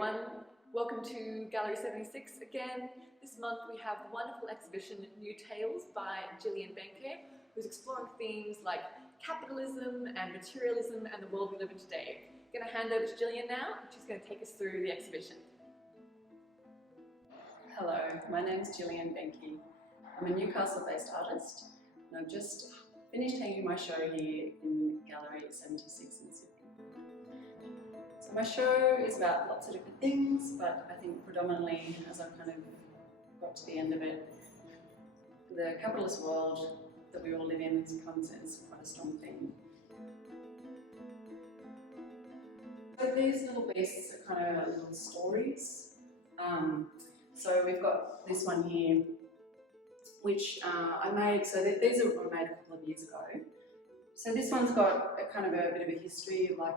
everyone, welcome to Gallery 76 again. This month we have the wonderful exhibition New Tales by Gillian Bencke, who's exploring themes like capitalism and materialism and the world we live in today. I'm going to hand over to Gillian now, and she's going to take us through the exhibition. Hello, my name is Gillian Bencke. I'm a Newcastle-based artist, and I've just finished hanging my show here in Gallery 76 in Sydney. So my show is about lots of different things, but I think predominantly, as I've kind of got to the end of it, the capitalist world that we all live in comes as quite a strong theme. So these little beasts are kind of little stories. So we've got this one here, which I made, so these were made a couple of years ago. So this one's got a kind of a bit of a history of like,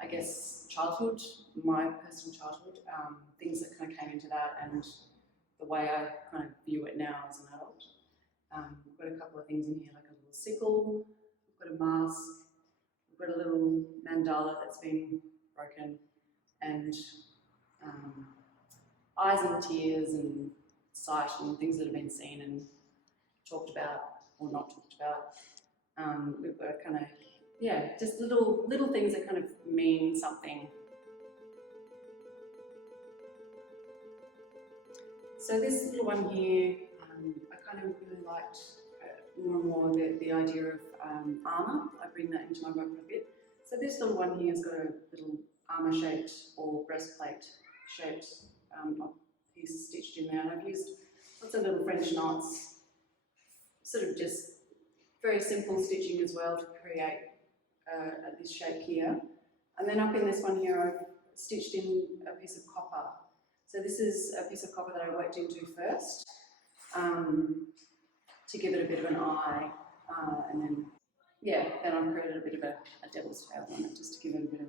I guess childhood, my personal childhood, things that kind of came into that and the way I kind of view it now as an adult. We've got a couple of things in here, like a little sickle, we've got a mask, we've got a little mandala that's been broken, and eyes and tears and sight and things that have been seen and talked about or not talked about. We've got a kind of, yeah, just little things that kind of mean something. So this little one here, I kind of really liked more and more the idea of armour. I bring that into my work a bit. So this little one here has got a little armour-shaped or breastplate-shaped piece stitched in there, and I've used lots of little French knots, sort of just very simple stitching as well to create this shape here. And then up in this one here I've stitched in a piece of copper. So this is a piece of copper that I worked into first to give it a bit of an eye, and then I've created a bit of a devil's tail on it just to give it a bit of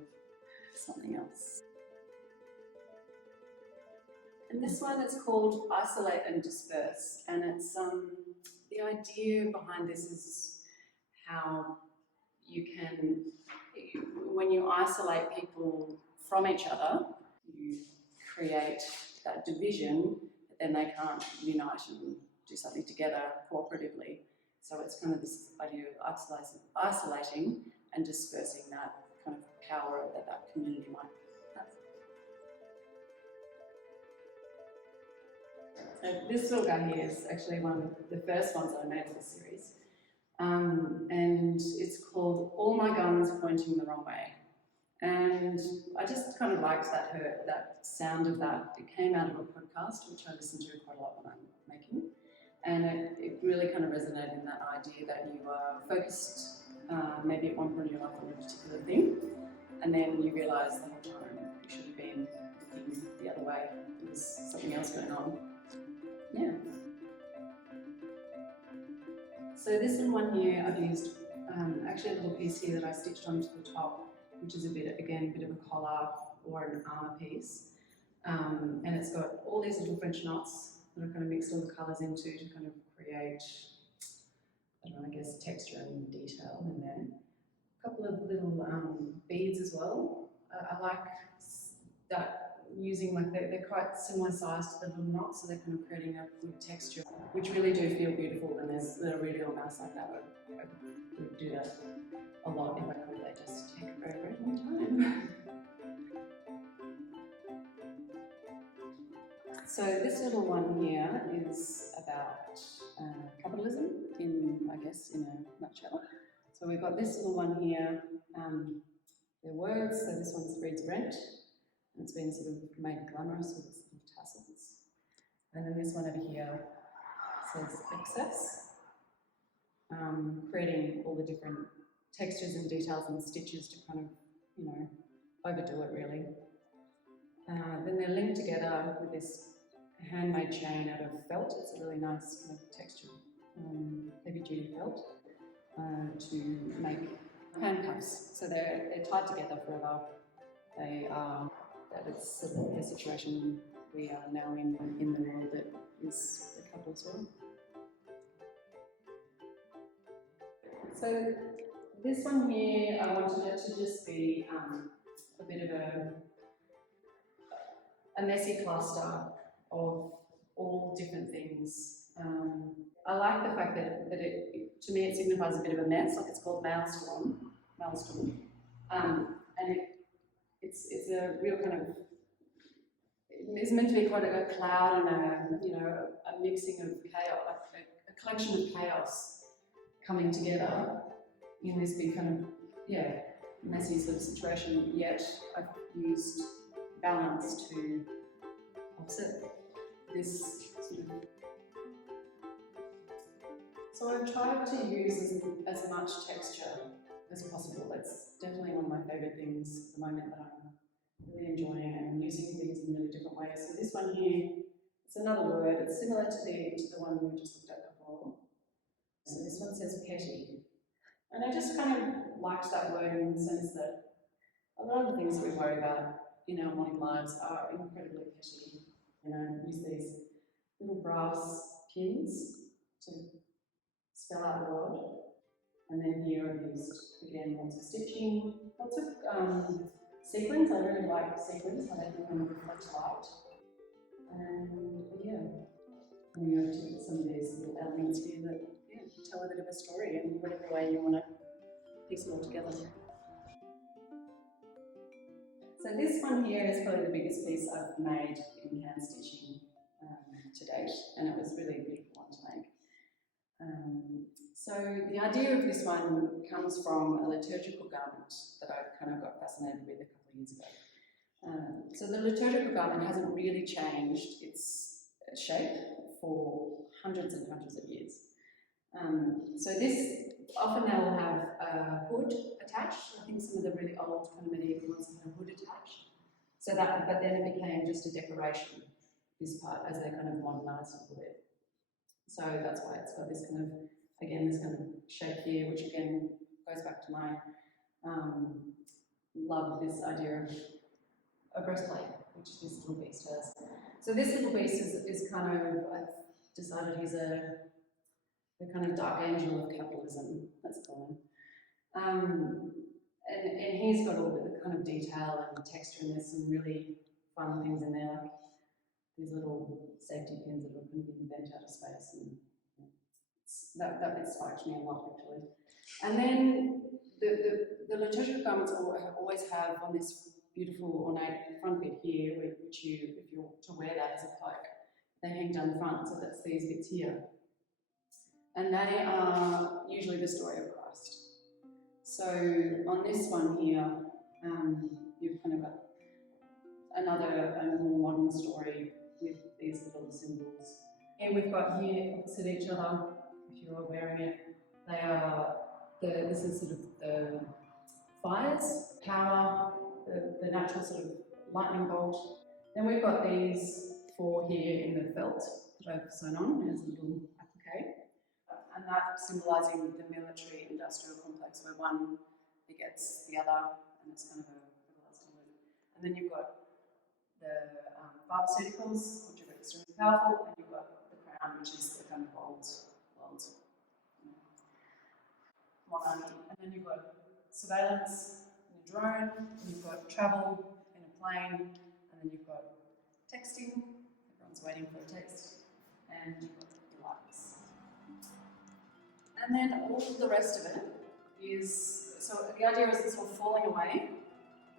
something else. And this one is called Isolate and Disperse, and it's the idea behind this is how you can, when you isolate people from each other, you create that division, but then they can't unite and do something together cooperatively. So it's kind of this idea of isolating and dispersing that kind of power that community might have. So this little guy here is actually one of the first ones that I made for the series. And it's called All My Guns Pointing the Wrong Way. And I just kind of liked that sound of that. It came out of a podcast, which I listen to quite a lot when I'm making. And it really kind of resonated in that idea that you are focused maybe at one point in your life on a particular thing, and then you realise the whole time you should have been looking the other way. There's something else going on. Yeah. So this little one here I've used actually a little piece here that I stitched onto the top, which is a bit of a collar or an armour piece. And it's got all these little French knots that I've kind of mixed all the colours into to kind of create, I don't know, I guess texture and detail in there. A couple of little beads as well. I like that, using like they're quite similar size to the little knots, so they're kind of creating a good texture, which really do feel beautiful when there's a really long mouse like that. I would do that a lot if I could. They just take a very, very long time. So this little one here is about capitalism in a nutshell. So we've got this little one here, they're words, so this one reads rent, and it's been sort of made glamorous with its little tassels. And then this one over here says excess, creating all the different textures and details and stitches to kind of, overdo it really. Then they're linked together with this handmade chain out of felt. It's a really nice kind of textured, heavy duty felt to make handcuffs. So they're tied together forever. They are, it's sort of the situation we are now in the world that is the capitalist world. So this one here, I wanted it to just be a bit of a messy cluster of all different things. I like the fact that to me it signifies a bit of a mess, like it's called Maelstrom. And it's a real kind of, it's meant to be quite a cloud and a mixing of chaos, like a collection of chaos coming together in this big kind of, messy sort of situation, yet I've used balance to offset this sort of. So I've tried to use as much texture as possible. That's definitely one of my favourite things at the moment that I'm really enjoying, and using things in really different ways. So this one here, it's another word. It's similar to the one we just looked at before. So this one says petty. And I just kind of liked that word in the sense that a lot of the things that we worry about in our modern lives are incredibly petty. Use these little brass pins to spell out the word. And then here I've used, again, lots of stitching, lots of sequins. I really like sequins, how they can kind of reflect light. And coming over to some of these little elements here that tell a bit of a story in whatever way you want to piece it all together. So this one here is probably the biggest piece I've made in hand stitching to date, and it was really a beautiful one to make. So the idea of this one comes from a liturgical garment that I kind of got fascinated with a couple of years ago. So the liturgical garment hasn't really changed its shape for hundreds and hundreds of years. So this, often they'll have a hood attached. I think some of the really old kind of medieval ones have a hood attached. So that, but then it became just a decoration, this part, as they kind of modernised it a little bit. So that's why it's got this kind of, again, this kind of shape here, which again goes back to my love of this idea of a breastplate, which this little beast has. So this little beast is kind of, I've decided he's the kind of dark angel of capitalism, let's call him. And he's got all the kind of detail and texture, and there's some really fun things in there, like these little safety pins that are kind of being bent out of space, and that bit spiked me a lot actually. And then the liturgical garments always have on this beautiful ornate front bit here, which if you're to wear that as a cloak, they hang down the front, so that's these bits here. And they are usually the story of Christ. So on this one here, you've kind of got another and more modern story with these little symbols. And we've got here opposite each other, if you're wearing it, they are, this is sort of the fires, power, the natural sort of lightning bolt. Then we've got these four here in the felt that I've sewn on as a little applique. And that symbolising the military industrial complex where one begets the other, and it's kind of a lasting loop. And then you've got the pharmaceuticals, which are extremely powerful, and you've got the crown, which is the kind of old monarchy. And then you've got surveillance in a drone, and you've got travel in a plane, and then you've got texting, everyone's waiting for a text, and you've got the lights. And then all the rest of it is, so the idea is it's all falling away,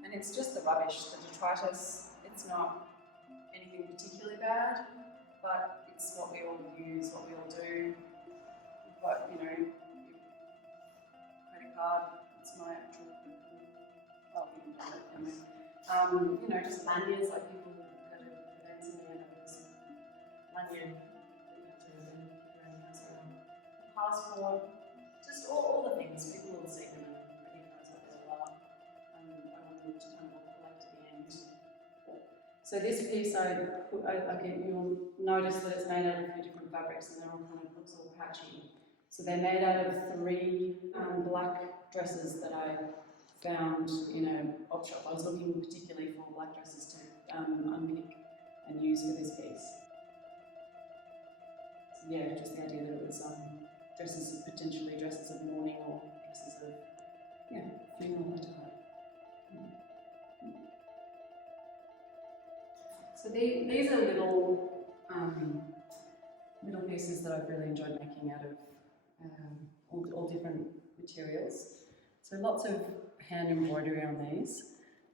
and it's just the rubbish, the detritus. It's not anything particularly bad, but it's what we all use, what we all do. You've got, your credit card, it's my actual, you can do it, just lanyards, like people who go to events and they end up with this lanyard that you have to around the house around. Passport, just all the things. People will see them and recognise what they all are. I want them to kind of collect at the end. So this piece, you'll notice that it's made out of a few different fabrics, and they're all kind of, looks all patchy. So they're made out of 3 black dresses that I found in a op shop. I was looking particularly for black dresses to unpick and use for this piece. So yeah, just the idea that it was potentially dresses of mourning or dresses of, funeral attire. So these are little pieces that I've really enjoyed making out of all different materials. So lots of hand embroidery on these.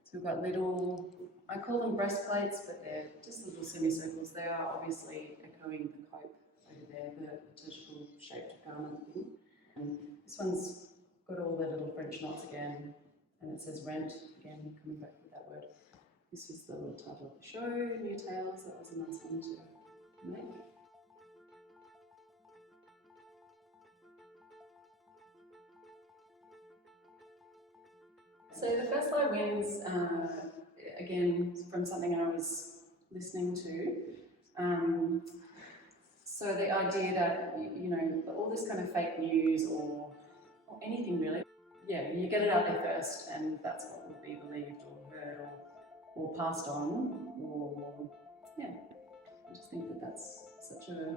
So we've got little, I call them breastplates, but they're just little semicircles. They are obviously echoing the cope over there, the liturgical shaped garment thing. And this one's got all the little French knots again, and it says rent, again, coming back with that word. This was the little title of the show, New Tales. That was a nice one to make. So the first light wins, again, from something I was listening to. So the idea that, you know, all this kind of fake news or anything really, yeah, you get it out there first and that's what will be believed or heard or passed on, or, yeah, I just think that that's such a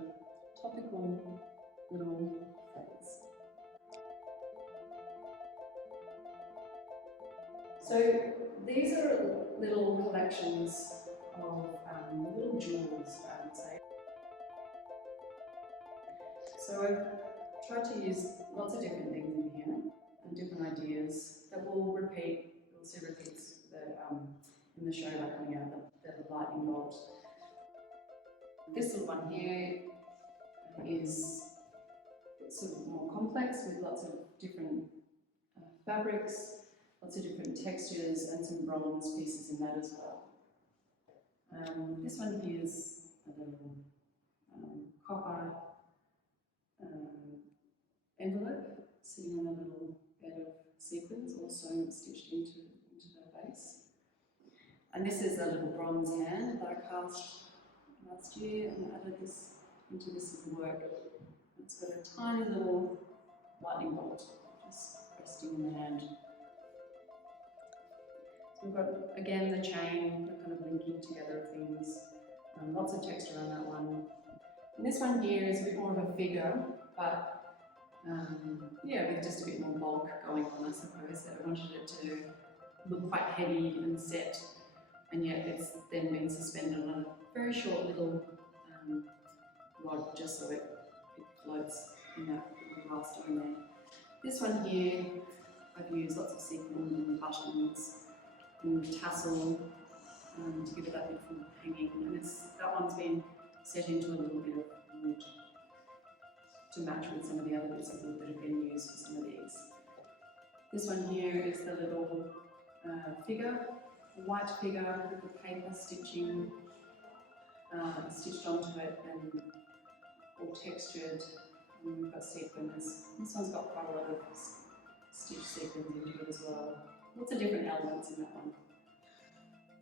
topical little phrase. So these are little collections of little jewels, I would say. So I've tried to use lots of different things in here and different ideas that will repeat. You'll see repeats in the show like coming out, the lightning bolt. This little one here is sort of more complex with lots of different fabrics, lots of different textures and some bronze pieces in that as well. This one here is a little copper envelope sitting on a little bed of sequins, also stitched into the base. And this is a little bronze hand that I cast last year and added this into this little work. It's got a tiny little lightning bolt just resting in the hand. So we've got, again, the chain, the kind of linking together of things, lots of texture on that one. And this one here is a bit more of a figure, but yeah, with just a bit more bulk going on, I suppose. I wanted it to look quite heavy and set, and yet it's then been suspended on a very short little rod, just so it floats in that little glass stone there. This one here, I've used lots of sequin and buttons and tassel to give it that beautiful hanging, and that one's been set into a little bit of wood to match with some of the other bits of wood that have been used for some of these. This one here is the little figure, a white figure with the paper stitching stitched onto it and all textured, and we've got sequins. This one's got quite a lot of stitched sequins into it as well. Lots of different elements in that one.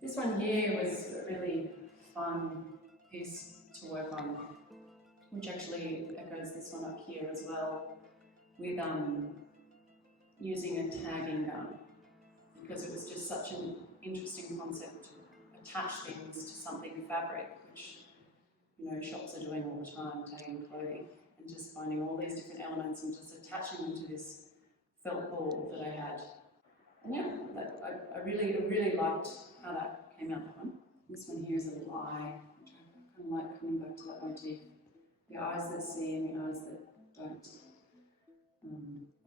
This one here was a really fun piece to work on, which actually echoes this one up here as well, with using a tagging gun, because it was just such an interesting concept to attach things to something fabric, which, you know, shops are doing all the time, tagging clothing, and just finding all these different elements and just attaching them to this felt ball that I had. And yeah, I really liked how that came out, that one. This one here is a little eye, which I kind of like coming back to that motif. The eyes that see and the eyes that don't.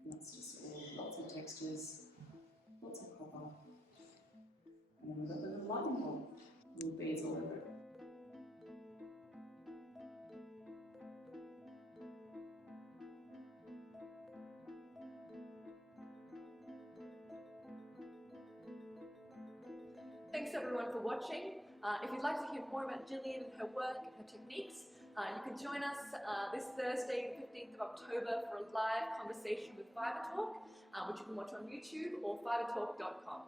That's just all, lots of textures, lots of copper. And then we've got the little lightning bolt, little beads all over it. Thanks everyone for watching. If you'd like to hear more about Gillian and her work and her techniques, you can join us this Thursday, 15th of October, for a live conversation with Fibre Talk, which you can watch on YouTube or fibretalk.com.